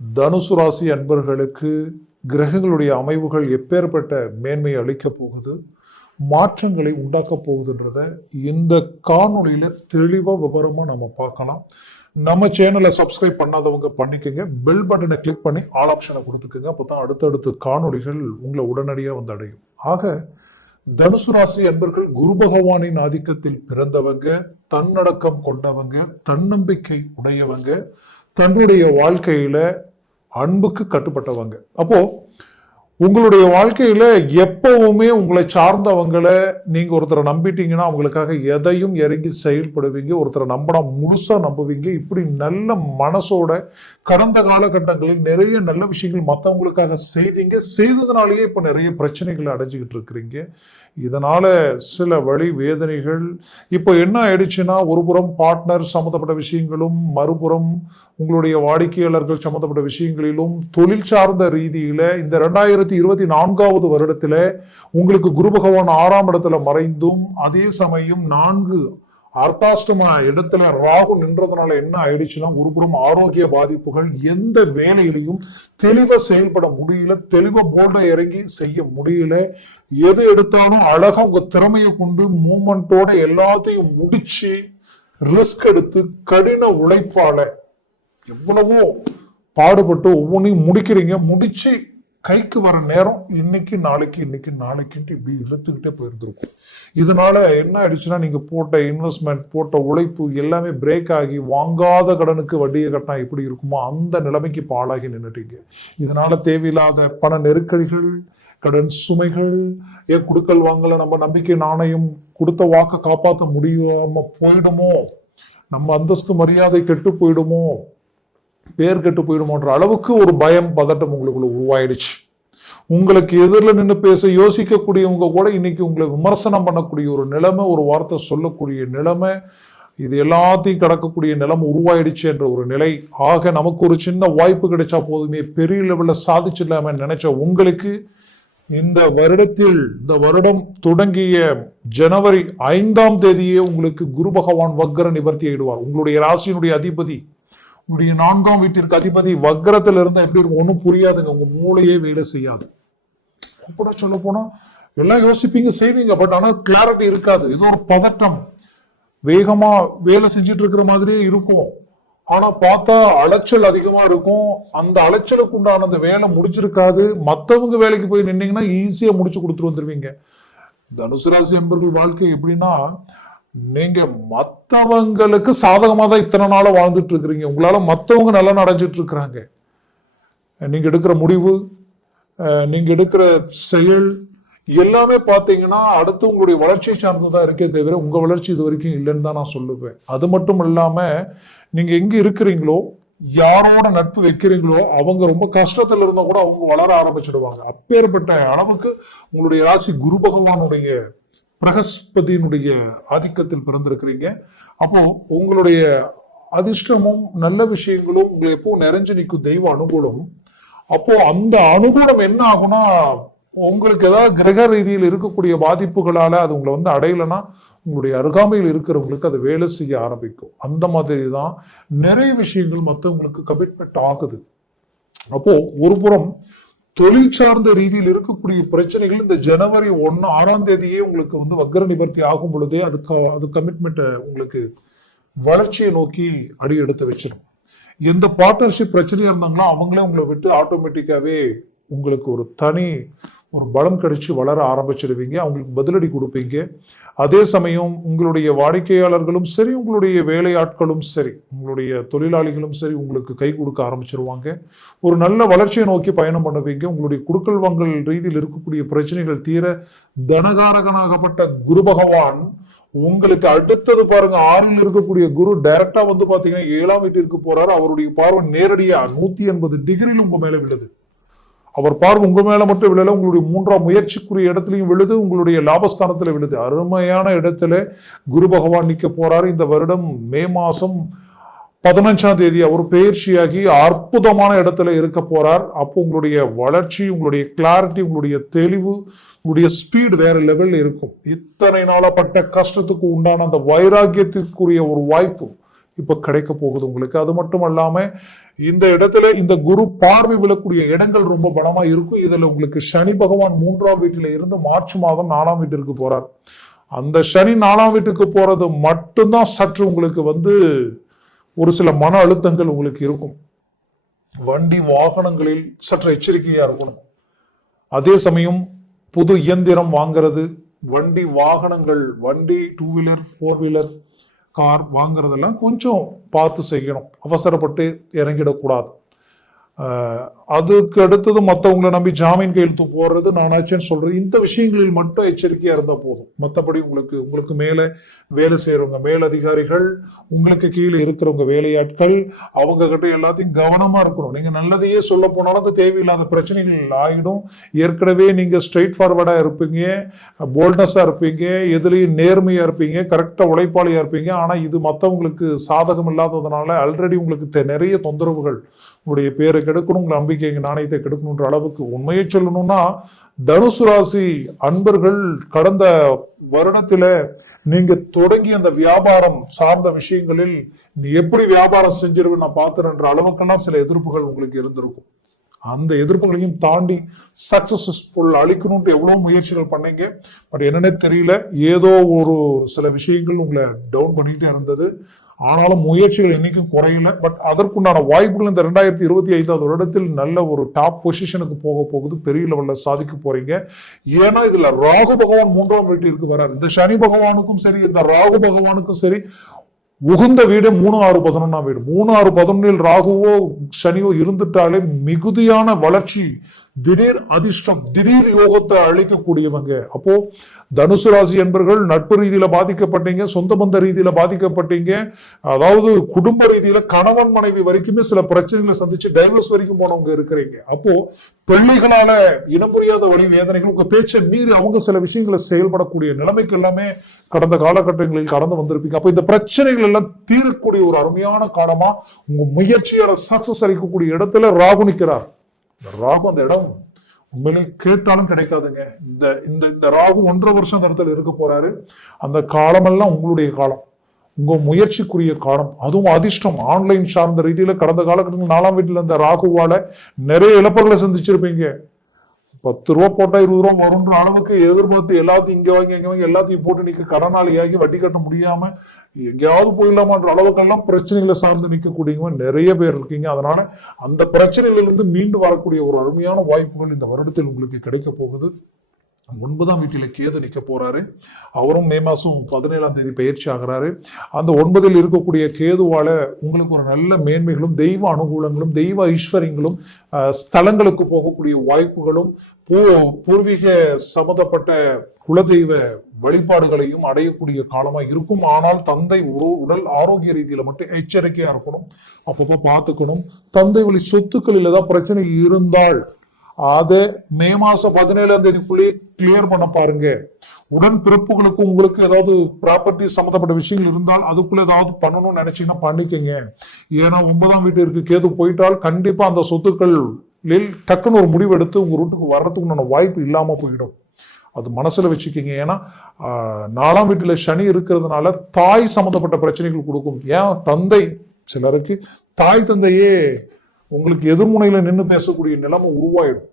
தனுசு ராசி அன்பர்களுக்கு கிரகங்களுடைய அமைவுகள் எப்பேற்பட்ட மேன்மையை அளிக்கப் போகுது மாற்றங்களை உண்டாக்கப் போகுதுன்றத இந்த காணொலியில் தெளிவாக விவரமாக நம்ம பார்க்கலாம். நம்ம சேனலை சப்ஸ்கிரைப் பண்ணாதவங்க பண்ணிக்கோங்க. பெல் பட்டனை கிளிக் பண்ணி ஆல் ஆப்ஷனை கொடுத்துக்கோங்க. அப்பதான் அடுத்தடுத்து காணொளிகள் உங்களை உடனடியாக வந்து அடையும். ஆக தனுசு ராசி அன்பர்கள் குரு பகவானின் ஆதிக்கத்தில் பிறந்தவங்க தன்னடக்கம் கொண்டவங்க தன்னம்பிக்கை உடையவங்க தன்னுடைய வாழ்க்கையில அன்புக்கு கட்டுப்பட்டவங்க. அப்போது உங்களுடைய வாழ்க்கையில எப்பவுமே உங்களை சார்ந்தவங்களை நீங்க ஒருத்தரை நம்பிட்டீங்கன்னா அவங்களுக்காக எதையும் இறங்கி செயல்படுவீங்க ஒருத்தரை நம்பினா முழுசா நம்புவீங்க. இப்படி நல்ல மனசோட கடந்த காலகட்டங்களில் நிறைய நல்ல விஷயங்கள் மற்றவங்களுக்காக செய்தீங்க. செய்ததுனாலேயே இப்போ நிறைய பிரச்சனைகளை அடைஞ்சிக்கிட்டு இருக்கிறீங்க. இதனால சில வழி வேதனைகள். இப்போ என்ன ஆயிடுச்சுன்னா ஒரு புறம் பார்ட்னர் சம்மந்தப்பட்ட விஷயங்களும் மறுபுறம் உங்களுடைய வாடிக்கையாளர்கள் சம்மந்தப்பட்ட விஷயங்களிலும் தொழில் சார்ந்த ரீதியில இந்த ரெண்டாயிரத்தி இருபத்தி நான்காவது வருடத்துல உங்களுக்கு குரு பகவான் ஆறாம் இடத்துல மறைந்தும் அதே சமயம் நான்கு அர்த்தாஷ்டம இடத்துல ராகு நின்றதுனால என்ன ஆயிடுச்சுன்னா ஒருபுறம் ஆரோக்கிய பாதிப்புகள் எந்த வேலையிலையும் தெளிவா செயல்பட முடியல தெளிவா போல்டா இறங்கி செய்ய முடியல. எது எடுத்தாலும் அழகா உங்க திறமையை கொண்டு மூமெண்டோட எல்லாத்தையும் முடிச்சு ரிஸ்க் எடுத்து கடின உழைப்பால எவ்வளவோ பாடுபட்டு ஒவ்வொன்றையும் முடிக்கிறீங்க முடிச்சு கைக்கு வர நேரம் இன்னைக்கு நாளைக்கு இன்னைக்கு நாளைக்குன்ட்டு இப்படி இழுத்துக்கிட்டே போயிருந்திருக்கும். இதனால என்ன ஆயிடுச்சுன்னா நீங்க போட்ட இன்வெஸ்ட்மெண்ட் போட்ட உழைப்பு எல்லாமே பிரேக் ஆகி வாங்காத கடனுக்கு வட்டியை கட்டினா எப்படி இருக்குமோ அந்த நிலைமைக்கு பாழாகி நின்றுட்டீங்க இதனால தேவையில்லாத பண நெருக்கடிகள் கடன் சுமைகள் ஏன் குடுக்கல் வாங்கல நம்ம நம்பிக்கை நாணயம் கொடுத்த வாக்க காப்பாற்ற முடியாம போயிடுமோ? நம்ம அந்தஸ்து மரியாதை கெட்டு போயிடுமோ? பேர் கெட்டு போயிடுமோன்ற அளவுக்கு ஒரு பயம் பதட்டம் உங்களுக்குள்ள உருவாயிடுச்சு. உங்களுக்கு எதிரில் நின்று பேச யோசிக்கக்கூடியவங்க கூட இன்னைக்கு உங்களை விமர்சனம் பண்ணக்கூடிய ஒரு நிலைமை ஒரு வார்த்தை சொல்லக்கூடிய நிலைமை இது எல்லாத்தையும் கடக்கக்கூடிய நிலைமை உருவாயிடுச்சு என்ற ஒரு நிலை. ஆக நமக்கு ஒரு சின்ன வாய்ப்பு கிடைச்சா போதுமே பெரிய லெவலில் சாதிச்சிடலாம நினைச்ச உங்களுக்கு இந்த வருடத்தில் இந்த வருடம் தொடங்கிய ஜனவரி ஐந்தாம் தேதியே உங்களுக்கு குரு பகவான் வக்ர நிவர்த்தி ஆயிடுவார் உங்களுடைய ராசியினுடைய அதிபதி உங்களுடைய நான்காம் வீட்டிற்கு அதிபதி வக்ரத்துல இருந்தா எப்படி இருக்கும்? ஒன்றும் புரியாதுங்க. உங்க மூளையே வேலை செய்யாது. கூட சொல்ல போனா எல்லாம் யோசிப்பீங்க செய்வீங்க. பட் ஆனா கிளாரிட்டி இருக்காது. இது ஒரு பதட்டம். வேகமா வேலை செஞ்சுட்டு இருக்கிற மாதிரியே இருக்கும். ஆனா பார்த்தா அலைச்சல் அதிகமா இருக்கும். அந்த அலைச்சலுக்கு உண்டான அந்த வேலை முடிச்சிருக்காது மத்தவங்க வேலைக்கு போய் நின்னீங்கன்னா ஈஸியா முடிச்சு கொடுத்துட்டு வந்துருவீங்க. தனுசு ராசி என்பர்கள் வாழ்க்கை எப்படின்னா நீங்க மத்தவங்களுக்கு சாதகமாக தான் இத்தனை நாளாக வாழ்ந்துட்டு இருக்கிறீங்க. உங்களால மத்தவங்க நல்லா நடைஞ்சிட்டு இருக்கிறாங்க. நீங்க எடுக்கிற முடிவு நீங்க எடுக்கிற செயல் எல்லாமே பாத்தீங்கன்னா அடுத்து உங்களுடைய வளர்ச்சியை சார்ந்துதான் இருக்கே தவிர உங்க வளர்ச்சி இது வரைக்கும் இல்லைன்னு தான் நான் சொல்லுவேன். அது மட்டும் இல்லாம நீங்க எங்க இருக்கிறீங்களோ யாரோட நட்பு வைக்கிறீங்களோ அவங்க ரொம்ப கஷ்டத்துல இருந்தா கூட அவங்க வளர ஆரம்பிச்சிடுவாங்க. அப்பேற்பட்ட அளவுக்கு உங்களுடைய ராசி குரு பகவானுடைய பிரகஸ்பதியினுடைய ஆதிக்கத்தில் பிறந்திருக்கிறீங்க. அப்போ உங்களுடைய அதிர்ஷ்டமும் நல்ல விஷயங்களும் உங்களை எப்போ நிறைஞ்சு நிற்கும் தெய்வ அனுகூலம் அப்போ அந்த அனுகூலம் என்ன ஆகும்னா உங்களுக்கு ஏதாவது கிரக ரீதியில் இருக்கக்கூடிய பாதிப்புகளால அது உங்களை வந்து அடையலைன்னா உங்களுடைய அருகாமையில் இருக்கிறவங்களுக்கு அது வேலை செய்ய ஆரம்பிக்கும். அந்த மாதிரி தான் நிறைய விஷயங்கள் மற்றவங்களுக்கு கமிட்மெண்ட் ஆகுது. அப்போ ஒரு புறம் தொழில் சார்ந்த ரீதியில் இருக்கக்கூடிய பிரச்சனைகள் இந்த ஜனவரி ஒன்னு ஆறாம் தேதியே உங்களுக்கு வந்து வக்கர நிவர்த்தி ஆகும் பொழுதே அதுக்கு அது கமிட்மெண்ட்டை உங்களுக்கு வளர்ச்சியை நோக்கி அடி எடுத்து வச்சிடும் எந்த பார்ட்னர்ஷிப் பிரச்சனையா இருந்தாங்களோ அவங்களே உங்களை விட்டு ஆட்டோமேட்டிக்காவே உங்களுக்கு ஒரு தனி ஒரு பலம் கிடைச்சி வளர ஆரம்பிச்சிடுவீங்க அவங்களுக்கு பதிலடி கொடுப்பீங்க. அதே சமயம் உங்களுடைய வாடிக்கையாளர்களும் சரி உங்களுடைய வேலையாட்களும் சரி உங்களுடைய தொழிலாளிகளும் சரி உங்களுக்கு கை கொடுக்க ஆரம்பிச்சிருவாங்க. ஒரு நல்ல வளர்ச்சியை நோக்கி பயணம் பண்ணுவீங்க. உங்களுடைய குடுக்கல் வாங்கல் ரீதியில் இருக்கக்கூடிய பிரச்சனைகள் தீர தனகாரகனாகப்பட்ட குரு பகவான் உங்களுக்கு அடுத்தது பாருங்க ஆறில் இருக்கக்கூடிய குரு டைரக்டா வந்து பாத்தீங்கன்னா ஏழாம் வீட்டிற்கு போறாரு. அவருடைய பார்வை நேரடியா நூத்தி எண்பது டிகிரியில் உங்க மேல விழுது. அவர் பார்வை உங்கள் மேலே மட்டும் விழல உங்களுடைய மூன்றாம் முயற்சிக்குரிய இடத்துலையும் விழுது உங்களுடைய லாபஸ்தானத்தில் விழுது. அருமையான இடத்துல குரு பகவான் நிற்க போறாரு. இந்த வருடம் மே மாதம் பதினஞ்சாம் தேதி அவர் பயிற்சியாகி அற்புதமான இடத்துல இருக்க போறார். அப்போ உங்களுடைய வளர்ச்சி உங்களுடைய கிளாரிட்டி உங்களுடைய தெளிவு உங்களுடைய ஸ்பீடு வேற லெவலில் இருக்கும். இத்தனை நாளப்பட்ட பட்ட கஷ்டத்துக்கு உண்டான அந்த வைராக்கியத்திற்குரிய ஒரு வாய்ப்பு இப்போ கிடைக்க போகுது உங்களுக்கு. அது மட்டும் இல்லாமல் இந்த இடத்துல இந்த குரு பார்வை விழக்கூடிய இடங்கள் ரொம்ப பலமா இருக்கும். இதுல உங்களுக்கு சனி பகவான் மூன்றாம் வீட்டில இருந்து மார்ச் மாதம் நாலாம் வீட்டிற்கு போறார். அந்த சனி நாலாம் வீட்டுக்கு போறது மட்டும்தான் சற்று உங்களுக்கு வந்து ஒரு சில மன அழுத்தங்கள் உங்களுக்கு இருக்கும். வண்டி வாகனங்களில் சற்று எச்சரிக்கையா இருக்கணும். அதே சமயம் புது இயந்திரம் வாங்கிறது வண்டி வாகனங்கள் வண்டி two wheeler four wheeler car வாங்குறதெல்லாம் கொஞ்சம் பார்த்து செய்யணும். அவசரப்பட்டு இறங்கிடக்கூடாது. அதுக்கு அடுத்தது மற்றவங்களை நம்பி ஜாமீன் கையெழுத்து போடுறது நானாச்சேன்னு சொல்றது இந்த விஷயங்களில் மட்டும் எச்சரிக்கையா இருந்தா போதும். மற்றபடி உங்களுக்கு உங்களுக்கு மேல வேலை செய்யறவங்க மேலதிகாரிகள் உங்களுக்கு கீழே இருக்கிறவங்க வேலையாட்கள் அவங்க கிட்ட எல்லாத்தையும் கவனமா இருக்கணும். நீங்க நல்லதையே சொல்ல போனாலும் அது தேவையில்லாத பிரச்சனைகள் ஆகிடும் ஏற்கனவே நீங்க ஸ்ட்ரெயிட் ஃபார்வர்டா இருப்பீங்க போல்டஸா இருப்பீங்க எதுலையும் நேர்மையா இருப்பீங்க கரெக்டா உழைப்பாளியா இருப்பீங்க. ஆனா இது மற்றவங்களுக்கு சாதகம் இல்லாததுனால ஆல்ரெடி உங்களுக்கு தெ- நிறைய தொந்தரவுகள் உங்களுடைய பேரை கெடுக்கணும் உங்க நம்பிக்கை நாணயத்தை கெடுக்கணுன்ற அளவுக்கு உண்மையை சொல்லணும்னா தனுசு ராசி அன்பர்கள் கடந்த வருடத்தில் நீங்க தொடங்கி அந்த வியாபாரம் சார்ந்த விஷயங்களில் நீ எப்படி வியாபாரம் செஞ்சிருவேன் நான் பார்த்துறேன்ற அளவுக்கெல்லாம் சில எதிர்ப்புகள் உங்களுக்கு இருந்திருக்கும். அந்த எதிர்ப்புகளையும் தாண்டி சக்சஸ்ஃபுல் அழிக்கணும்ட்டு எவ்வளோ முயற்சிகள் பண்ணீங்க. பட் என்னன்னே தெரியல. ஏதோ ஒரு சில விஷயங்கள் உங்களை டவுன் பண்ணிகிட்டே இருந்தது. ஆனாலும் முயற்சிகள் இன்னைக்கும் குறையல. பட் அதற்குண்டான வாய்ப்புகள் இந்த ரெண்டாயிரத்தி இருபத்தி ஐந்தாவது வருடத்தில் நல்ல ஒரு டாப் பொசிஷனுக்கு போக போகுது. பெரிய லெவலில் சாதிக்க போறீங்க. ஏன்னா இதுல ராகு பகவான் மூன்றாம் வீட்டிற்கு வராரு. இந்த சனி பகவானுக்கும் சரி இந்த ராகு பகவானுக்கும் சரி உகுந்த வீடு மூணு ஆறு பதினொன்னாம் வீடு. மூணு ஆறு பதினொன்னில் ராகுவோ சனியோ இருந்துட்டாலே மிகுதியான வளர்ச்சி திடீர் அதிர்ஷ்டம் திடீர் யோகத்தை அழைக்கக்கூடியவங்க அப்போ தனுசு ராசி என்பர்கள் நட்பு ரீதியில பாதிக்கப்பட்டீங்க சொந்த பந்த ரீதியில பாதிக்கப்பட்டீங்க. அதாவது குடும்ப ரீதியில கணவன் மனைவி வரைக்குமே சில பிரச்சனைகளை சந்திச்சு டைவர்ஸ் வரைக்கும் போனவங்க இருக்கிறீங்க. அப்போ பிள்ளைகளால இன புரியாத வழி வேதனைகள் உங்க பேச்சை மீறி அவங்க சில விஷயங்களை செயல்படக்கூடிய நிலைமைக்கு எல்லாமே கடந்த காலகட்டங்களில் கடந்து வந்திருப்பீங்க. அப்போ இந்த பிரச்சனைகள் எல்லாம் தீரக்கூடிய ஒரு அருமையான காலமா உங்க முயற்சியால சக்சஸ் அளிக்கக்கூடிய இடத்துல ராகு நிற்கிறார் இந்த ராகு அந்த இடம் உண்மையிலே கேட்டாலும் கிடைக்காதுங்க. இந்த இந்த இந்த ராகு ஒன்றரை வருஷம் அந்த இடத்துல இருக்க போறாரு. அந்த காலமெல்லாம் உங்களுடைய காலம். உங்க முயற்சிக்குரிய காலம். அதுவும் அதிர்ஷ்டம். ஆன்லைன் சார்ந்த ரீதியில கடந்த காலகட்டத்தில் நாலாம் வீட்டில் இருந்த ராகுவால நிறைய இழப்புகளை சந்திச்சிருப்பீங்க. பத்து ரூபா போட்டா இருபது ரூபா வரும்ன்ற அளவுக்கு எதிர்பார்த்து எல்லாத்தையும் இங்க வாங்கி இங்கே வாங்கி எல்லாத்தையும் போட்டு நிற்க கடனாளியாகி வட்டி கட்ட முடியாம எங்கேயாவது போயிடலாமான்ற அளவுக்கெல்லாம் பிரச்சனைகளை சார்ந்து நிற்கக்கூடியவங்க நிறைய பேர் இருக்கீங்க. அதனால அந்த பிரச்சனையிலிருந்து மீண்டு வரக்கூடிய ஒரு அருமையான வாய்ப்புகள் இந்த வருடத்தில் உங்களுக்கு கிடைக்க போகுது. ஒன்பதாம் வீட்டில் கேது நிற்க போறாரு. அவரும் மே மாசம் பதினேழாம் தேதி பயிற்சி ஆகிறாரு. அந்த ஒன்பதில் இருக்கக்கூடிய கேதுவால உங்களுக்கு ஒரு நல்ல மேன்மைகளும் தெய்வ அனுகூலங்களும் தெய்வ ஐஸ்வர்யங்களும் ஸ்தலங்களுக்கு போகக்கூடிய வாய்ப்புகளும் பூ பூர்வீக சம்மந்தப்பட்ட குலதெய்வ வழிபாடுகளையும் அடையக்கூடிய காலமா இருக்கும். ஆனால் தந்தை உரு- உடல் ஆரோக்கிய ரீதியில மட்டும் எச்சரிக்கையா இருக்கணும். அப்பப்போ பார்த்துக்கணும். தந்தை வழி சொத்துக்களில் ஏதாவது பிரச்சனை இருந்தால் அதை மே மாசம் பதினேழாம் தேதிக்குள்ளேயே கிளியர் பண்ண பாருங்க. உடன் பிறப்புகளுக்கு உங்களுக்கு ஏதாவது ப்ராப்பர்ட்டி சம்மந்தப்பட்ட விஷயங்கள் இருந்தால் அதுக்குள்ள ஏதாவது பண்ணணும்னு நினைச்சீங்கன்னா பண்ணிக்கங்க. ஏன்னா ஒன்பதாம் வீட்டிற்கு கேது போயிட்டால் கண்டிப்பா அந்த சொத்துக்களில் டக்குன்னு ஒரு முடிவு எடுத்து உங்க ரூட்டுக்கு வர்றதுக்கு உண்டான வாய்ப்பு இல்லாம போயிடும். அது மனசுல வச்சுக்கிங்க. ஏன்னா நாலாம் வீட்டுல சனி இருக்கிறதுனால தாய் சம்மந்தப்பட்ட பிரச்சனைகள் கொடுக்கும். ஏன்? தந்தை. சிலருக்கு தாய் தந்தையே உங்களுக்கு எதிர்முனையில நின்று பேசக்கூடிய நிலைமை உருவாயிடும்.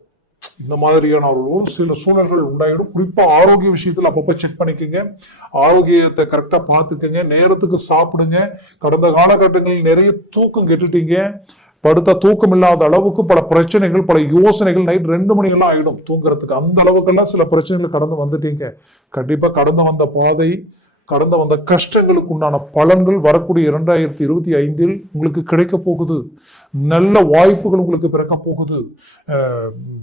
இந்த மாதிரியான ஒரு சில சூழல்கள் உண்டாயிடும். குறிப்பா ஆரோக்கிய விஷயத்துல அப்பப்ப செக் பண்ணிக்கோங்க. ஆரோக்கியத்தை கரெக்டா பார்த்துக்கங்க. நேரத்துக்கு சாப்பிடுங்க. கடந்த காலகட்டங்களில் நிறைய தூக்கம் கெட்டுட்டீங்க. படுத்த தூக்கம் இல்லாத அளவுக்கு பல பிரச்சனைகள் பல யோசனைகள் நைட் ரெண்டு மணிக்கெல்லாம் ஆயிடும் தூங்குறதுக்கு. அந்த அளவுக்கெல்லாம் சில பிரச்சனைகள் கடந்து வந்துட்டீங்க. கண்டிப்பா கடந்து வந்த பாதை கடந்த வந்த கஷ்டங்களுக்கு உண்டான பலன்கள் வரக்கூடிய இரண்டாயிரத்தி இருபத்தி ஐந்தில் உங்களுக்கு கிடைக்க போகுது. நல்ல வாய்ப்புகள் உங்களுக்கு பிறக்க போகுது.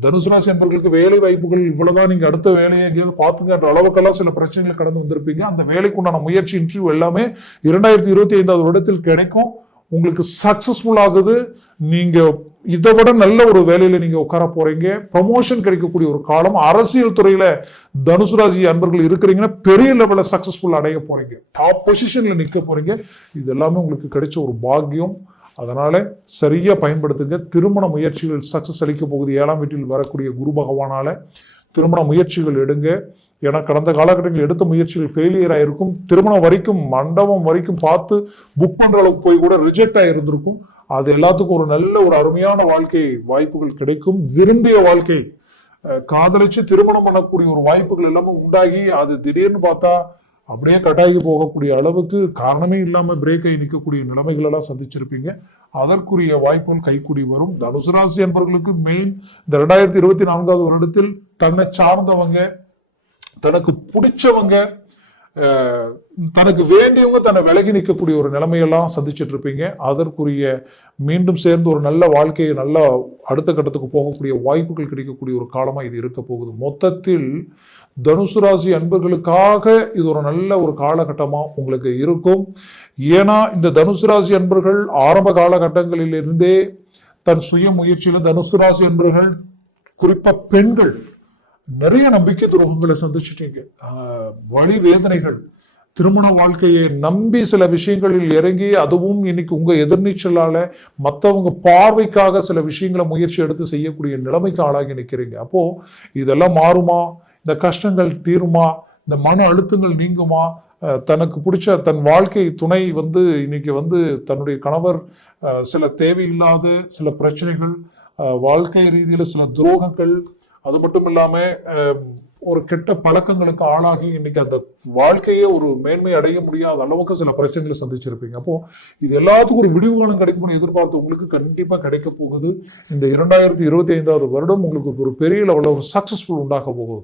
தனுசு ராசி என்பவர்களுக்கு வேலை வாய்ப்புகள் இவ்வளவுதான். நீங்க அடுத்த வேலையை எங்கேயாவது பார்த்துங்கன்ற அளவுக்கெல்லாம் சில பிரச்சனைகள் கடந்து வந்திருப்பீங்க. அந்த வேலைக்கு உண்டான முயற்சி இன்டர்வியூ எல்லாமே இரண்டாயிரத்தி இருபத்தி ஐந்தாவது வருடத்தில் கிடைக்கும். உங்களுக்கு சக்சஸ்ஃபுல் ஆகுது. நீங்க இதை விட நல்ல ஒரு வேலையில நீங்க உட்கார போறீங்க. ப்ரமோஷன் கிடைக்கக்கூடிய ஒரு காலம். அரசியல் துறையில தனுசு ராசி அன்பர்கள் இருக்கிறீங்கன்னா பெரிய லெவல்ல சக்சஸ்ஃபுல் அடைய போறீங்க. டாப் பொசிஷன்ல நிக்க போறீங்க. இது எல்லாமே உங்களுக்கு கிடைச்ச ஒரு பாக்கியம். அதனால சரியா பயன்படுத்துங்க. திருமண முயற்சிகள் சக்சஸ் அளிக்க போகுது. ஏழாம் வீட்டில் வரக்கூடிய குரு பகவானால திருமண முயற்சிகள் எடுங்க. ஏன்னா கடந்த காலகட்டங்களில் எடுத்த முயற்சிகள் ஃபெயிலியர் ஆயிருக்கும். திருமணம் வரைக்கும் மண்டபம் வரைக்கும் பார்த்து புக் பண்ற அளவுக்கு போய் கூட ரிஜெக்ட் ஆயிருந்திருக்கும். அது எல்லாத்துக்கும் ஒரு நல்ல ஒரு அருமையான வாழ்க்கை வாய்ப்புகள் கிடைக்கும். விரும்பிய வாழ்க்கை. காதலிச்சு திருமணம் பண்ணக்கூடிய ஒரு வாய்ப்புகள் எல்லாமே உண்டாகி அது திடீர்னு பார்த்தா அப்படியே கட்டாயி போகக்கூடிய அளவுக்கு காரணமே இல்லாம பிரேக் ஆகி நிற்கக்கூடிய நிலைமைகள் எல்லாம் சந்திச்சிருப்பீங்க. அதற்குரிய வாய்ப்புகள் கைக்கூடி வரும். தனுசு ராசி என்பவர்களுக்கு மெயின் இந்த ரெண்டாயிரத்தி இருபத்தி நான்காவது வருடத்தில் தன்னை சார்ந்தவங்க தனக்கு பிடிச்சவங்க தனக்கு வேண்டியவங்க தன்னை விலகி நிற்கக்கூடிய ஒரு நிலைமையெல்லாம் சந்திச்சுட்டு இருப்பீங்க. அதற்குரிய மீண்டும் சேர்ந்து ஒரு நல்ல வாழ்க்கையை நல்ல அடுத்த கட்டத்துக்கு போகக்கூடிய வாய்ப்புகள் கிடைக்கக்கூடிய ஒரு காலமாக இது இருக்க போகுது. மொத்தத்தில் தனுசு ராசி அன்பர்களுக்காக இது ஒரு நல்ல ஒரு காலகட்டமாக உங்களுக்கு இருக்கும். ஏன்னா இந்த தனுசு ராசி அன்பர்கள் ஆரம்ப காலகட்டங்களிலிருந்தே தன் சுய முயற்சியில தனுசு ராசி அன்பர்கள் குறிப்பாக பெண்கள் நிறைய நம்பிக்கை துரோகங்களை சந்திச்சிட்டீங்க. வழி வேதனைகள் திருமண வாழ்க்கையை நம்பி சில விஷயங்களில் இறங்கி அதுவும் இன்னைக்கு உங்க எதிர்நீச்சலால மற்றவங்க பார்வைக்காக சில விஷயங்களை முயற்சி எடுத்து செய்யக்கூடிய நிலைமைக்கு ஆளாகி நிக்கிறீங்க. அப்போ இதெல்லாம் மாறுமா? இந்த கஷ்டங்கள் தீருமா? இந்த மன அழுத்தங்கள் நீங்குமா? தனக்கு பிடிச்ச தன் வாழ்க்கை துணை வந்து இன்னைக்கு வந்து தன்னுடைய கணவர் சில தேவையில்லாத சில பிரச்சனைகள் வாழ்க்கை ரீதியில் சில துரோகங்கள் அது மட்டும் இல்லாம ஒரு கெட்ட பழக்கங்களுக்கு ஆளாகி இன்னைக்கு அந்த வாழ்க்கையே ஒரு மேன்மை அடைய முடியாத அளவுக்கு சில பிரச்சனைகளை சந்திச்சிருப்பீங்க. அப்போ இது எல்லாத்துக்கும் ஒரு விடிவு காலம் கிடைக்கும்னு எதிர்பார்த்து உங்களுக்கு கண்டிப்பா கிடைக்க போகுது. இந்த இரண்டாயிரத்தி இருபத்தி ஐந்தாவது வருடம் உங்களுக்கு ஒரு பெரிய லெவலில் ஒரு சக்சஸ்ஃபுல் உண்டாக போகுது.